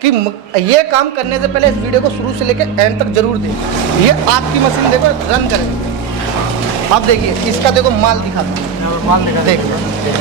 कि ये काम करने से पहले इस वीडियो को शुरू से लेकर एंड तक जरूर देखें। ये आपकी मशीन देखो रन करेगी। अब देखिए इसका देखो माल दिखाता हूँ, माल देखिए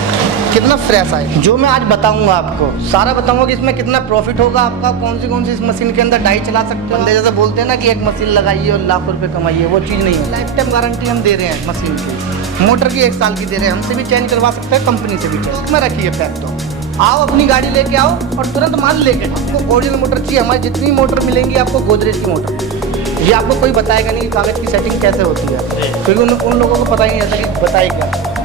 कितना फ्रेश है। जो मैं आज बताऊंगा आपको सारा बताऊंगा कि इसमें कितना प्रॉफिट होगा आपका, कौन सी इस मशीन के अंदर डाई चला सकते हो। जैसे बोलते हैं ना कि एक मशीन लगाइए और लाखों रुपए कमाइए, वो चीज़ नहीं है। लाइफ टाइम गारंटी हम दे रहे हैं मशीन की, मोटर की 1 साल की दे रहे हैं, हमसे भी चेंज करवा सकते हैं, कंपनी से भी चेंज में रखिए पैक। तो आओ अपनी गाड़ी लेके आओ और तुरंत माल लेके। आपको ओरिजिनल मोटर चाहिए, हमारी जितनी मोटर मिलेंगी आपको गोदरेज की मोटर, ये आपको कोई बताएगा नहीं कागज़ की सेटिंग कैसे होती है, क्योंकि उन लोगों को पता ही नहीं रहता कि बताए क्या।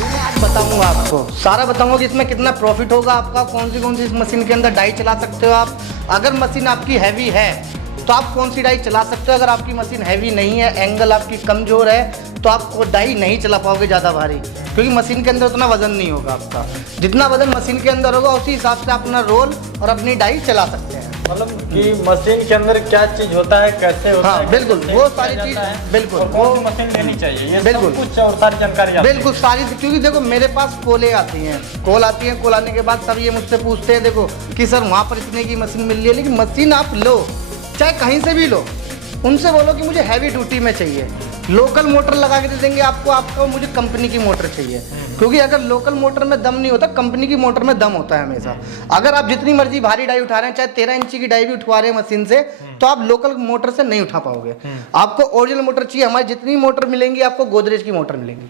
मैं आज बताऊंगा आपको सारा बताऊंगा कि इसमें कितना प्रॉफिट होगा आपका, कौन सी इस मशीन के अंदर डाई चला सकते हो आप। अगर मशीन आपकी हैवी है तो आप कौन सी डाई चला सकते हो। अगर आपकी मशीन हैवी नहीं है, एंगल आपकी कमज़ोर है, तो आप वो डाई नहीं चला पाओगे ज़्यादा भारी, क्योंकि मशीन के अंदर उतना वजन नहीं होगा आपका। जितना वजन मशीन के अंदर होगा उसी हिसाब से अपना रोल और अपनी डाई चला सकते हैं। मतलब कि मशीन के अंदर क्या चीज होता है, कैसे होता है, बिल्कुल वो सारी चीज, बिल्कुल वो मशीन लेनी चाहिए, ये बिल्कुल कुछ और सारी जानकारी बिल्कुल सारी। क्योंकि देखो मेरे पास कॉल आती हैं, कॉल आने के बाद सब ये मुझसे पूछते हैं देखो कि सर वहाँ पर इतने की मशीन मिल रही है, लेकिन मशीन आप लो चाहे कहीं से भी लो, उनसे बोलो कि मुझे हैवी ड्यूटी में चाहिए, लोकल मोटर लगा के दे देंगे आपको मुझे कंपनी की मोटर चाहिए। क्योंकि अगर लोकल मोटर में दम नहीं होता, कंपनी की मोटर में दम होता है हमेशा। अगर आप जितनी मर्जी भारी डाई उठा रहे हैं, चाहे 13 इंची की डाई भी उठवा रहे हैं मशीन से, तो आप लोकल मोटर से नहीं उठा पाओगे। आपको ओरिजिनल मोटर चाहिए, हमारी जितनी मोटर मिलेंगी आपको गोदरेज की मोटर मिलेंगी,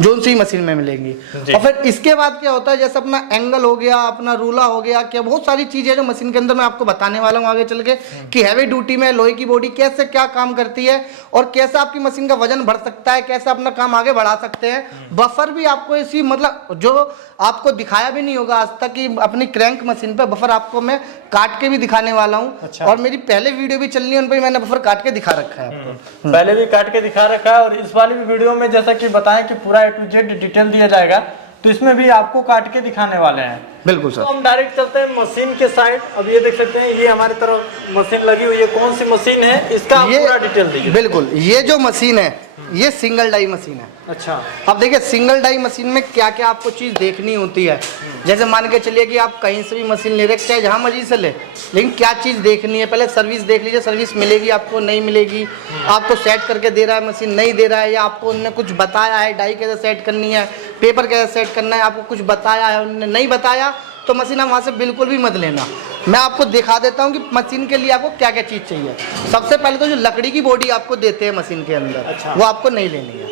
जो सी मशीन में मिलेंगी। और फिर इसके बाद क्या होता है, जैसे अपना एंगल हो गया, अपना रूला हो गया, क्या बहुत सारी चीजें जो मशीन के अंदर मैं आपको बताने वाला हूँ आगे चल के, कि हैवी ड्यूटी में लोहे की बॉडी कैसे क्या काम करती है और कैसे आपकी मशीन का वजन बढ़ सकता है, कैसे अपना काम आगे बढ़ा सकते हैं। बफर भी आपको इसी मतलब जो आपको दिखाया भी नहीं होगा आज तक कि अपनी क्रैंक मशीन पे बफर आपको मैं काट के भी दिखाने वाला हूँ। अच्छा। और मेरी पहले वीडियो भी चलनी है, उन पर मैंने बफर काट के दिखा रखा है आपको। पहले भी काट के दिखा रखा है, और इस वाली वीडियो में जैसा कि बताएं कि पूरा A to Z डिटेल दिया जाएगा, तो इसमें भी आपको काट के दिखाने वाले हैं। बिल्कुल सर। तो हम डायरेक्ट चलते हैं मशीन के साइड। अब ये देख सकते हैं, ये हमारी तरफ मशीन लगी हुई है। कौन सी मशीन है, इसका आप पूरा डिटेल दीजिए। बिल्कुल, ये जो मशीन है ये सिंगल डाई मशीन है। अच्छा। अब देखिए सिंगल डाई मशीन में क्या क्या आपको चीज़ देखनी होती है। जैसे मान के चलिए कि आप कहीं से भी मशीन ले रहे, चाहे जहाँ मर्जी से ले, लेकिन क्या चीज़ देखनी है, पहले सर्विस देख लीजिए, सर्विस मिलेगी आपको नहीं मिलेगी, आपको सेट करके दे रहा है मशीन नहीं दे रहा है, या आपको उन्होंने कुछ बताया है डाई कैसे सेट करनी है, पेपर कैसे सेट करना है, आपको कुछ बताया है उन्होंने नहीं बताया, तो मशीन आप वहाँ से बिल्कुल भी मत लेना। मैं आपको दिखा देता हूँ कि मशीन के लिए आपको क्या क्या चीज़ चाहिए। सबसे पहले तो जो लकड़ी की बॉडी आपको देते हैं मशीन के अंदर, अच्छा। वो आपको नहीं लेनी है,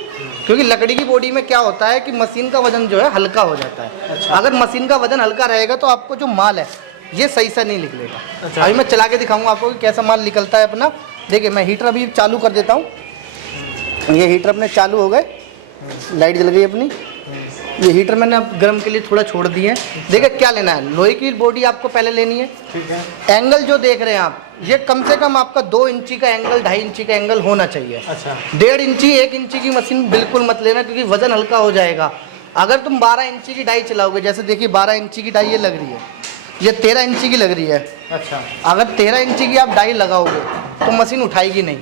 क्योंकि लकड़ी की बॉडी में क्या होता है कि मशीन का वजन जो है हल्का हो जाता है। अच्छा। अगर मशीन का वजन हल्का रहेगा तो आपको जो माल है ये सही से नहीं निकलेगा। अच्छा। अभी मैं चला के दिखाऊंगा आपको कि कैसा माल निकलता है अपना। देखिए मैं हीटर अभी चालू कर देता हूँ, ये हीटर अपने चालू हो गए, लाइट जल गई अपनी। ये हीटर मैंने अब गर्म के लिए थोड़ा छोड़ दिए हैं। देखिए क्या लेना है, लोहे की बॉडी आपको पहले लेनी है। ठीक है। एंगल जो देख रहे हैं आप, ये कम से कम आपका 2 इंची का एंगल, 2.5 इंची का एंगल होना चाहिए। अच्छा। 1.5 इंची 1 इंची की मशीन बिल्कुल मत लेना, क्योंकि वजन हल्का हो जाएगा। अगर तुम 12 इंची की डाई चलाओगे, जैसे देखिए 12 इंची की डाई ये लग रही है, ये 13 इंची की लग रही है। अच्छा। अगर 13 इंची की आप डाई लगाओगे तो मशीन उठाएगी नहीं,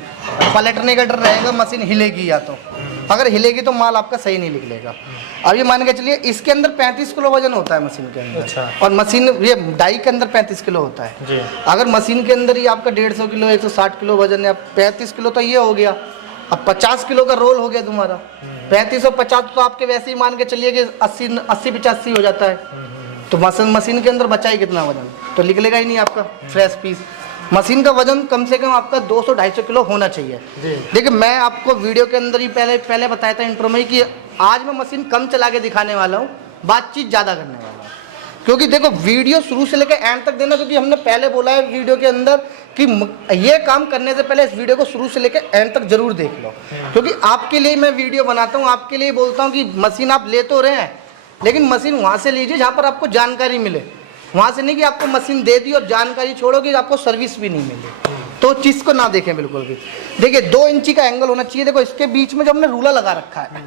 पलटने का डर रहेगा, मशीन हिलेगी, या तो अगर हिलेगी तो माल आपका सही नहीं निकलेगा। अब ये मान के चलिए इसके अंदर 35 किलो वजन होता है मशीन के अंदर। अच्छा। और मशीन ये डाई के अंदर 35 किलो होता है जी। अगर मशीन के अंदर ही आपका 150 किलो 160 किलो वजन है, 35 किलो तो ये हो गया, अब 50 किलो का रोल हो गया तुम्हारा। 35 और 50 तो आपके वैसे ही मान के चलिए कि 80-85 हो जाता है, तो मशीन के अंदर बचा ही कितना वजन, तो निकलेगा ही नहीं आपका फ्रेश पीस। मशीन का वजन कम से कम आपका 200-250 किलो होना चाहिए। देखिए मैं आपको वीडियो के अंदर ही पहले बताया था इंट्रो में कि आज मैं मशीन कम चला के दिखाने वाला हूँ, बातचीत ज़्यादा करने वाला हूँ। क्योंकि देखो वीडियो शुरू से लेकर एंड तक देना, क्योंकि हमने पहले बोला है वीडियो के अंदर कि ये काम करने से पहले इस वीडियो को शुरू से लेकर एंड तक जरूर देख लो। क्योंकि आपके लिए मैं वीडियो बनाता हूँ, आपके लिए बोलता हूँ कि मशीन आप ले तो रहे हैं, लेकिन मशीन वहाँ से लीजिए जहाँ पर आपको जानकारी मिले। वहाँ से नहीं कि आपको मशीन दे दी और जानकारी छोड़ोगे, आपको सर्विस भी नहीं मिली, तो चीज़ को ना देखें बिल्कुल भी। देखिए 2 इंची का एंगल होना चाहिए। देखो इसके बीच में जो हमने रूला लगा रखा है,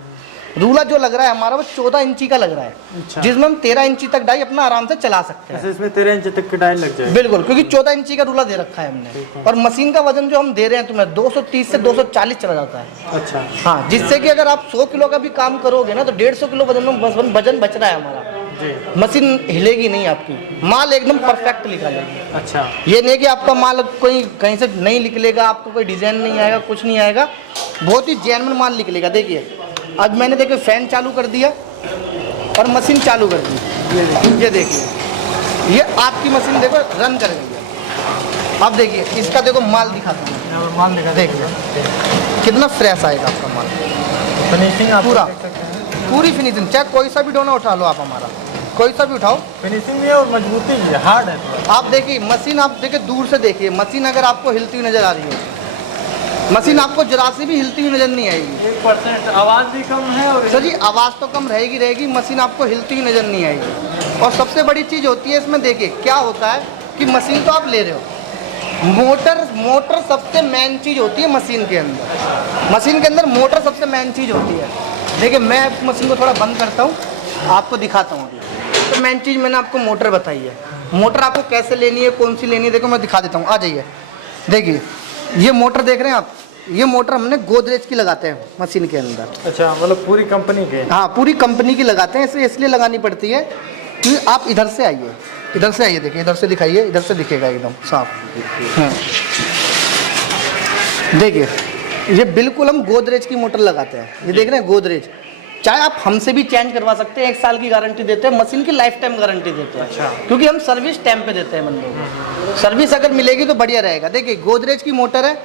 रूला जो लग रहा है हमारा वो 14 इंची का लग रहा है। अच्छा। जिसमें हम 13 इंची तक डाई अपना आराम से चला सकते हैं। इसमें 13 इंच तक की डाई लग जाएगी। बिल्कुल, क्योंकि 14 इंची का रूला दे रखा है हमने। और मशीन का वजन जो हम दे रहे हैं तुम्हें 230 से 240 चला जाता है। अच्छा। हाँ, जिससे कि अगर आप 100 किलो का भी काम करोगे ना तो 150 किलो वजन में वजन बच रहा है हमारा। जी। मशीन हिलेगी नहीं आपकी, माल एकदम परफेक्ट निकालेगी। अच्छा। ये नहीं कि आपका माल कोई कहीं से नहीं निकलेगा, आपको कोई डिजाइन नहीं आएगा, कुछ नहीं आएगा, बहुत ही जेन्युइन माल निकलेगा। देखिए अब मैंने देखिए फैन चालू कर दिया और मशीन चालू कर दी, ये देखिए ये आपकी मशीन देखो रन कर गई है। अब देखिए इसका देखो माल दिखाता हूँ, माल दिखा देखिए कितना फ्रेश आएगा आपका माल, फिनिशिंग आप पूरा देख सकते हैं। पूरी फिनिशिंग, चाहे कोई सा भी डोना उठा लो आप, हमारा कोई सा भी उठाओ, फिनिशिंग भी है और मजबूती भी है, हार्ड है थोड़ा। आप देखिए मशीन, आप देखिए दूर से देखिए मशीन, अगर आपको हिलती हुई नजर आ रही है मशीन, आपको जरा सी भी हिलती हुई नजर नहीं आएगी। 1% आवाज़ भी कम है और सर जी आवाज़ तो कम रहेगी, मशीन आपको हिलती हुई नजर नहीं आएगी। और सबसे बड़ी चीज़ होती है इसमें, देखिए क्या होता है कि मशीन तो आप ले रहे हो, मोटर सबसे मेन चीज़ होती है मशीन के अंदर। मशीन के अंदर मोटर सबसे मेन चीज़ होती है। देखिए मैं मशीन को थोड़ा बंद करता हूँ, आपको दिखाता हूँ। तो मेन चीज़ मैंने आपको मोटर बताई है, मोटर आपको कैसे लेनी है, कौन सी लेनी है, देखो मैं दिखा देता हूँ। आ जाइए, देखिए ये मोटर देख रहे हैं आप, ये मोटर हमने गोदरेज की लगाते हैं मशीन के अंदर। अच्छा, मतलब पूरी कंपनी के? हाँ पूरी कंपनी की लगाते हैं, इसलिए लगानी पड़ती है कि आप इधर से आइए, इधर से आइए, देखिए इधर से दिखाइए, इधर से दिखेगा एकदम साफ। हाँ देखिए ये बिल्कुल हम गोदरेज की मोटर लगाते हैं, ये देख रहे हैं गोदरेज। चाहे आप हमसे भी चेंज करवा सकते हैं, 1 साल की गारंटी देते हैं, मशीन की लाइफ टाइम गारंटी देते हैं। अच्छा। क्योंकि हम सर्विस टाइम पे देते हैं बंदों को, सर्विस अगर मिलेगी तो बढ़िया रहेगा। देखिए गोदरेज की मोटर है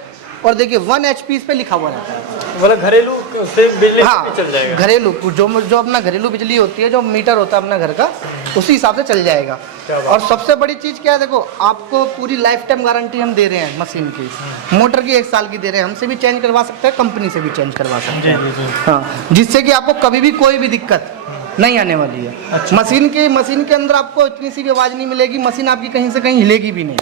और देखिए 1 HP इस पे लिखा हुआ रहता है, मतलब घरेलू से बिजली हाँ भी चल जाएगा। घरेलू जो अपना घरेलू बिजली होती है, जो मीटर होता है अपना घर का, उसी हिसाब से चल जाएगा। और सबसे बड़ी चीज़ क्या है, देखो आपको पूरी लाइफ टाइम गारंटी हम दे रहे हैं मशीन की, मोटर की 1 साल की दे रहे हैं, हमसे भी चेंज करवा सकते हैं, कंपनी से भी चेंज करवा सकते हैं। हाँ जिससे कि आपको कभी भी कोई भी दिक्कत नहीं आने वाली है। अच्छा। मशीन के अंदर आपको इतनी सी भी आवाज़ नहीं मिलेगी, मशीन आपकी कहीं से कहीं हिलेगी भी नहीं,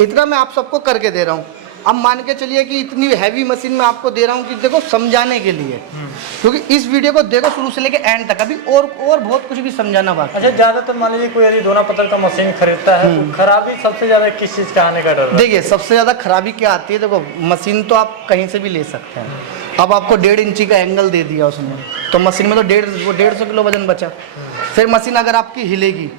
इतना मैं आप सबको करके दे रहा हूँ। अब मान के चलिए कि इतनी हैवी मशीन मैं आपको दे रहा हूँ कि देखो समझाने के लिए, क्योंकि इस वीडियो को देखो शुरू से लेके एंड तक, अभी और बहुत कुछ भी समझाना बाकी। अच्छा, ज़्यादातर मान लीजिए कोई यदि दोना पत्थर का मशीन खरीदता है तो खराबी सबसे ज़्यादा किस चीज़ का आने का डर है? देखिए सबसे ज़्यादा खराबी क्या आती है, देखो मशीन तो आप कहीं से भी ले सकते हैं, अब आपको 1.5 इंची का एंगल दे दिया उसने, तो मशीन में तो 150 किलो वजन बचा। फिर मशीन अगर आपकी हिलेगी,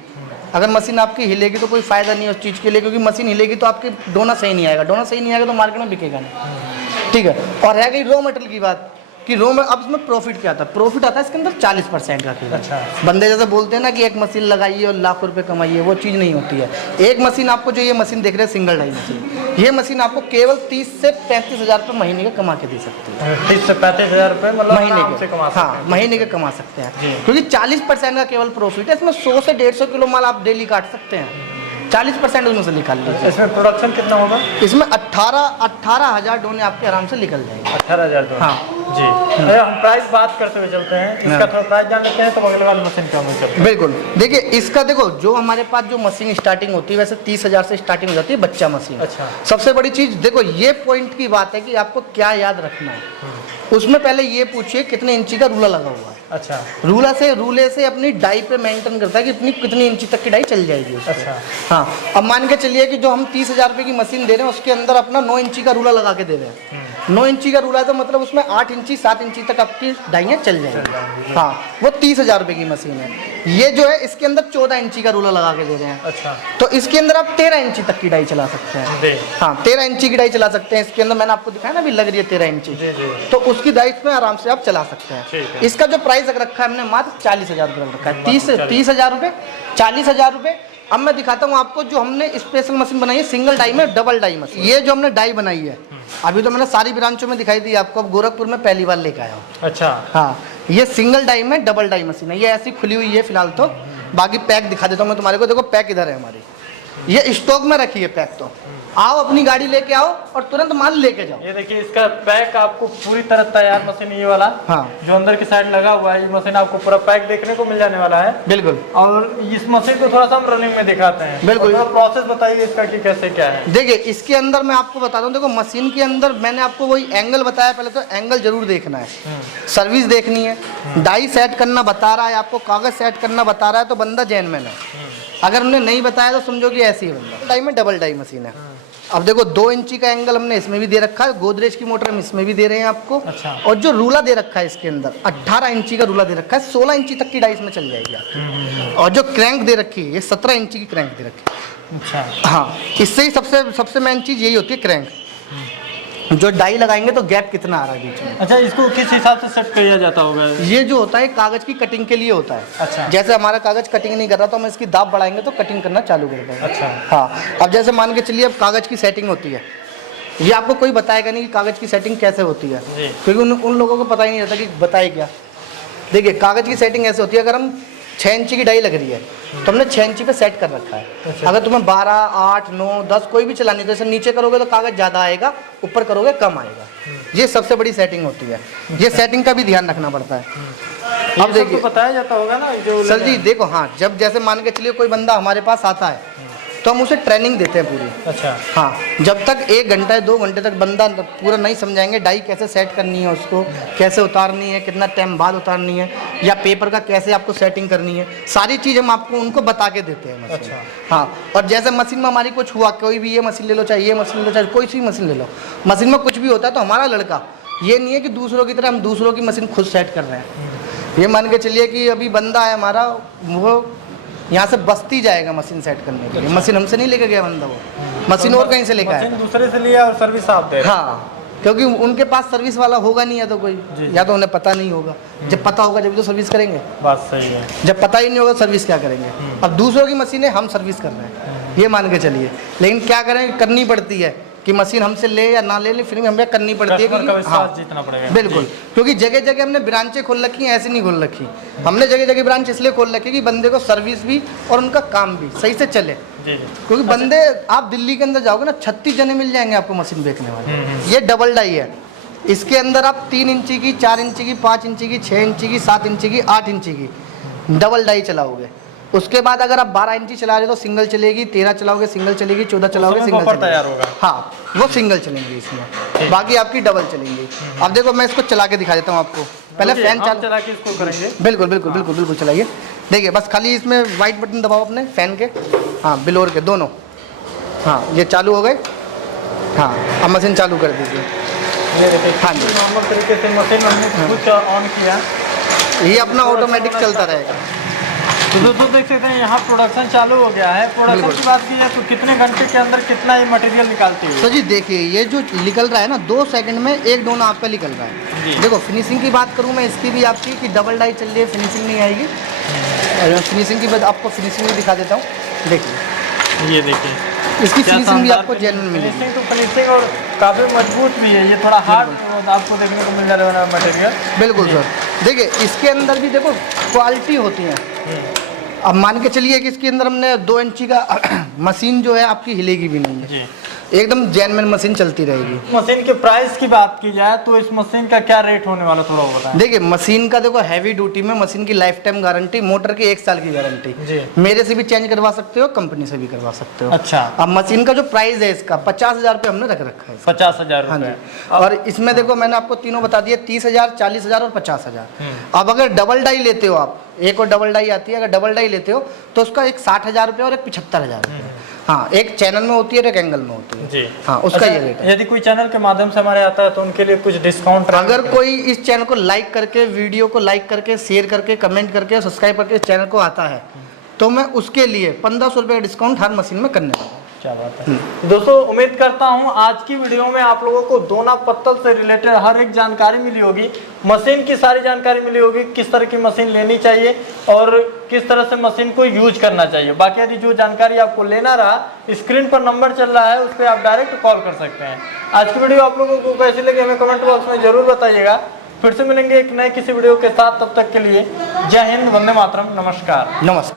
अगर मशीन आपकी हिलेगी तो कोई फ़ायदा नहीं है उस चीज़ के लिए, क्योंकि मशीन हिलेगी तो आपकी डोना सही नहीं आएगा, डोना सही नहीं आएगा तो मार्केट में बिकेगा नहीं। ठीक है, और रह गई रॉ मटेरियल की बात कि रॉ में अब इसमें प्रॉफिट क्या आता है, प्रॉफिट आता है इसके अंदर 40% का केवल। अच्छा। बंदे जैसे बोलते हैं ना कि एक मशीन लगाइए और लाखों रुपए कमाइए, वो चीज़ नहीं होती है। एक मशीन आपको, जो ये मशीन देख रहे हैं सिंगल डाई मशीन, ये मशीन आपको केवल 30 से 35 हज़ार रुपये महीने के कमा के दे सकती है। 30 से 35 हज़ार रुपये मतलब महीने आराम से कमा के, सकते हाँ हैं। महीने के कमा सकते हैं, क्योंकि 40% का केवल प्रॉफिट है इसमें। 100 से 150 किलो माल आप डेली काट सकते हैं, 40% उसमें से निकाल लीजिए। इसमें प्रोडक्शन कितना होगा? इसमें 18 हज़ार डोने आपके आराम से निकल जाएंगे। 18,000। हाँ जी। अरे हम प्राइस बात करते हुए चलते हैं, इसका थोड़ा प्राइस जान लेते हैं तो अगले वाली मशीन का हम चलते हैं। बिल्कुल, देखिए इसका देखो जो हमारे पास जो मशीन स्टार्टिंग होती है वैसे 30,000 से स्टार्टिंग हो जाती है बच्चा मशीन। अच्छा। सबसे बड़ी चीज़ देखो ये पॉइंट की बात है कि आपको क्या याद रखना है, उसमें पहले ये पूछिए कितने इंची का रूला लगा हुआ है। अच्छा। रूले से अपनी डाई पे मेंटेन करता है कि कितनी इंची तक की डाई चल जाएगी उसपे। अच्छा। हाँ अब मान के चलिए कि जो हम 30,000 रुपये की मशीन दे रहे हैं उसके अंदर अपना 9 इंची का रूला लगा के दे रहे हैं। 9 इंची का रूला है तो मतलब उसमें 8 इंची 7 इंची तक आपकी डाइयाँ चल जाएंगी। हाँ वो 30,000 रुपये की मशीन है। ये जो है इसके अंदर 14 इंची का रूला लगा के दे रहे हैं। अच्छा। तो इसके अंदर आप 13 इंची तक की डाई चला सकते हैं। हाँ 13 इंची की डाई चला सकते हैं इसके अंदर, मैंने आपको दिखाया ना अभी लग रही है 13 इंची, तो उसकी डाई में आराम से आप चला सकते हैं। इसका जो प्राइस रखा है हमने मात्र 40,000 रुपये रखा है, 30,000 रुपये, 40,000 रुपये। अब मैं दिखाता हूँ आपको जो हमने स्पेशल मशीन बनाई है सिंगल डाई में डबल डाई मशीन। ये जो हमने डाई बनाई है अभी तो मैंने सारी ब्रांचों में दिखाई दी आपको, अब गोरखपुर में पहली बार लेके आया हूँ। अच्छा। हाँ ये सिंगल डाई में डबल डाई मशीन है, ये ऐसी खुली हुई है फिलहाल तो, बाकी पैक दिखा देता हूँ मैं तुम्हारे को। देखो पैक इधर है हमारी, ये स्टॉक में रखी है पैक, तो आओ अपनी गाड़ी लेके आओ और तुरंत माल लेके जाओ। ये देखिए इसका पैक आपको पूरी तरह तैयार मशीन ये वाला, हाँ जो अंदर की साइड लगा हुआ है, ये मशीन आपको पूरा पैक देखने को मिल जाने वाला है। बिल्कुल। और इस मशीन को थोड़ा सा हम रनिंग में दिखाते हैं। बिल्कुल। थोड़ा प्रोसेस बताइए इसका कि कैसे क्या है। देखिए इसके अंदर मैं आपको बता दूं, देखो मशीन के अंदर मैंने आपको वही एंगल बताया, पहले तो एंगल जरूर देखना है, सर्विस देखनी है, डाई सेट करना बता रहा है आपको, कागज सेट करना बता रहा है तो बंदा जेन्युइन है। अगर हमने नहीं बताया तो समझो कि ऐसी है बंदा। डाई में डबल डाई मशीन है। अब देखो 2 इंची का एंगल हमने इसमें भी दे रखा है, गोदरेज की मोटर हम इसमें भी दे रहे हैं आपको। अच्छा। और जो रूला दे रखा है इसके अंदर 18 इंची का रूला दे रखा है, 16 इंची तक की डाई इसमें चल जाएगी आपकी। और जो क्रैंक दे रखी है ये 17 इंची की क्रैंक दे रखी है। अच्छा। हाँ, इससे ही सबसे मेन चीज यही होती है क्रैंक, जो डाई लगाएंगे तो गैप कितना आ रहा है बीच में। अच्छा, इसको किस हिसाब से सेट किया जाता होगा? ये जो होता है कागज की कटिंग के लिए होता है। अच्छा। जैसे हमारा कागज कटिंग नहीं कर रहा तो हम इसकी दाब बढ़ाएंगे तो कटिंग करना चालू कर देंगे। अच्छा। हाँ, अब जैसे मान के चलिए अब कागज की सेटिंग होती है, ये आपको कोई बताएगा नहीं कि कागज की सेटिंग कैसे होती है, क्योंकि उन लोगों को पता ही नहीं रहता कि बताए क्या। देखिए कागज की सेटिंग ऐसे होती है, अगर हम 6 इंची की डाई लग रही है तो हमने 6 इंची पे सेट कर रखा है। अच्छा। अगर तुम्हें 12, 8, 9, 10 कोई भी चलानी है, जैसे नीचे करोगे तो कागज ज़्यादा आएगा, ऊपर करोगे कम आएगा। ये सबसे बड़ी सेटिंग होती है, ये सेटिंग का भी ध्यान रखना पड़ता है। अब देखिए बताया जाता होगा ना जो सर जी, देखो हाँ, जब जैसे मान के चलिए कोई बंदा हमारे पास आता है तो हम उसे ट्रेनिंग देते हैं पूरी। अच्छा। हाँ, जब तक 1 घंटा 2 घंटे तक बंदा पूरा नहीं समझाएंगे डाई कैसे सेट करनी है, उसको कैसे उतारनी है, कितना टाइम बाद उतारनी है, या पेपर का कैसे आपको सेटिंग करनी है, सारी चीज़ हम आपको उनको बता के देते हैं मशीन। अच्छा। हाँ, और जैसे मशीन में हमारी कुछ हुआ, कोई भी ये मशीन ले लो, चाहे ये मशीन ले लो, चाहे कोई सी मशीन ले लो, मशीन में कुछ भी होता है तो हमारा लड़का ये नहीं है कि दूसरों की तरह हम दूसरों की मशीन खुद सेट कर रहे हैं। ये मान के चलिए कि अभी बंदा है हमारा, वो यहाँ से बस्ती जाएगा मशीन सेट करने के लिए। मशीन हमसे नहीं लेके गया बंदा, वो मशीन और कहीं से लेकर आया। दूसरे से लिया और सर्विस आप दे रहे हैं। हाँ, क्योंकि उनके पास सर्विस वाला होगा नहीं, या तो कोई, या तो उन्हें पता नहीं होगा। जब पता होगा जब तो सर्विस करेंगे। बात सही है। जब पता ही नहीं होगा सर्विस क्या करेंगे। अब दूसरों की मशीनें हम सर्विस कर रहे हैं, ये मान के चलिए। लेकिन क्या करें, करनी पड़ती है कि मशीन हमसे ले या ना ले, फिर भी हमें करनी पड़ती है कि हाँ, जीतना पड़ेगा। बिल्कुल, क्योंकि जगह जगह हमने ब्रांचें खोल रखी हैं, ऐसे नहीं खोल रखी हमने। जगह जगह ब्रांच इसलिए खोल रखी कि बंदे को सर्विस भी और उनका काम भी सही से चले। क्योंकि बंदे आप दिल्ली के अंदर जाओगे ना, 36 जने मिल जाएंगे आपको मशीन बेचने वाले। ये डबल डाई है, इसके अंदर आप 3 इंची की, 4 इंची की, 5 इंची की, 6 इंची की, 7 इंची की, 8 इंची की डबल डाई चलाओगे। उसके बाद अगर आप 12 इंची चला रहे हो तो सिंगल चलेगी, 13 चलाओगे सिंगल चलेगी, 14 चलाओगे सिंगल चलेगी। तैयार होगा। हाँ, वो सिंगल चलेंगी इसमें, बाकी आपकी डबल चलेंगी। अब देखो मैं इसको चला के दिखा देता हूँ आपको। पहले फैन चला के इसको करेंगे। बिल्कुल बिल्कुल बिल्कुल बिल्कुल चलाइए। देखिए बस खाली इसमें वाइट बटन दबाओ अपने फैन के, हाँ बिलोर के दोनों। हाँ, ये चालू हो गए। हाँ, अब मशीन चालू कर दीजिए। ये देखिए, हाँ जी, नॉर्मल तरीके से मशीन हमने कुछ ऑन किया, ये अपना ऑटोमेटिक चलता रहेगा। तो दोस्तों देख सकते हैं यहाँ प्रोडक्शन चालू हो गया है। प्रोडक्शन की बात की जाए तो कितने घंटे के अंदर कितना ये मटेरियल निकालती है? तो जी देखिए, ये जो निकल रहा है ना 2 सेकंड में 1 डोना आपका निकल रहा है। देखो फिनिशिंग की बात करूँ मैं इसकी भी आपकी, कि डबल डाई चल रही है, फिनिशिंग नहीं आएगी। फिनिशिंग की बात आपको फिनिशिंग भी दिखा देता हूँ। देखिए, ये देखिए इसकी फिनिशिंग भी आपको जेन्युइन मिलेगी। फिनिशिंग तो फिनिशिंग और काफ़ी मजबूत भी है। ये थोड़ा हार्ड आपको देखने को मिल जा रहा है मटेरियल। बिल्कुल सर, देखिए इसके अंदर भी देखो क्वालिटी होती है। अब मान के चलिए कि इसके अंदर हमने 2 इंची का मशीन जो है आपकी हिलेगी भी नहीं है जी, एकदम जेन्युइन मशीन चलती रहेगी। मशीन के प्राइस की बात की जाए तो इस मशीन का क्या रेट होने वाला, थोड़ा बताएं। देखिए मशीन का देखो हैवी ड्यूटी में मशीन की लाइफ टाइम गारंटी, मोटर की 1 साल की गारंटी। जी। मेरे से भी चेंज करवा सकते हो, कंपनी से भी करवा सकते हो। अच्छा। अब मशीन का जो प्राइस है इसका 50,000 रुपये हमने रख रखा है। 50,000 हाँ जी। रुपये। और इसमें देखो मैंने आपको तीनों बता दिए, 30,000, 40,000 और 50,000। अब अगर डबल डाई लेते हो आप, एक और डबल डाई आती है, अगर डबल डाई लेते हो तो उसका एक 60,000 रुपये और एक 75,000 रुपये। हाँ, एक चैनल में होती है और एक एंगल में होती है। जी। हाँ, उसका ये रेट है। यदि कोई चैनल के माध्यम से हमारे आता है तो उनके लिए कुछ डिस्काउंट? अगर कोई इस चैनल को लाइक करके, वीडियो को लाइक करके, शेयर करके, कमेंट करके, सब्सक्राइब करके इस चैनल को आता है तो मैं उसके लिए 1500 रुपये का डिस्काउंट हर मशीन में करने वाला हूँ। क्या बात है। दोस्तों उम्मीद करता हूं आज की वीडियो में आप लोगों को दोना पत्तल से रिलेटेड हर एक जानकारी मिली होगी, मशीन की सारी जानकारी मिली होगी, किस तरह की मशीन लेनी चाहिए और किस तरह से मशीन को यूज करना चाहिए। बाकी यदि जो जानकारी आपको लेना रहा, स्क्रीन पर नंबर चल रहा है, उस पर आप डायरेक्ट कॉल कर सकते हैं। आज की वीडियो आप लोगों को कैसी लगी हमें कमेंट बॉक्स में जरूर बताइएगा। फिर से मिलेंगे एक नए किसी वीडियो के साथ, तब तक के लिए जय हिंद, वंदे मातरम, नमस्कार।